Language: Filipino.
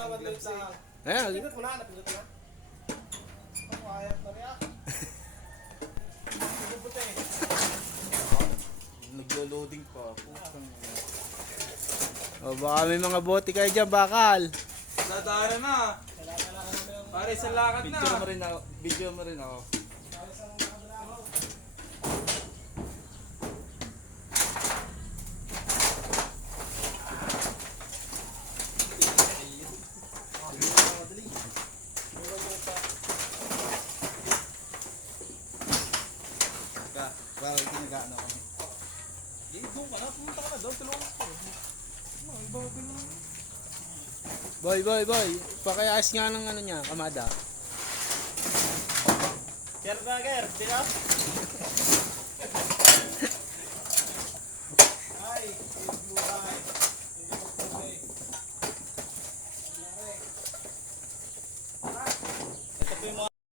Ayan. Pindot mo na, napindot mo na. Ang ayat na rin ah. Naglo-loading pa. O baka may mga bote kayo dyan, bakal. Dadara na. Pare sa lakad na. Video mo rin ako. Video mo rin ako. Well, ginagaano ko. Doon ka na. Pumunta ka na doon. Tulungan ko. Boy. Pakiayos nga ng ano niya, kamada. Ger na, ger. Pina?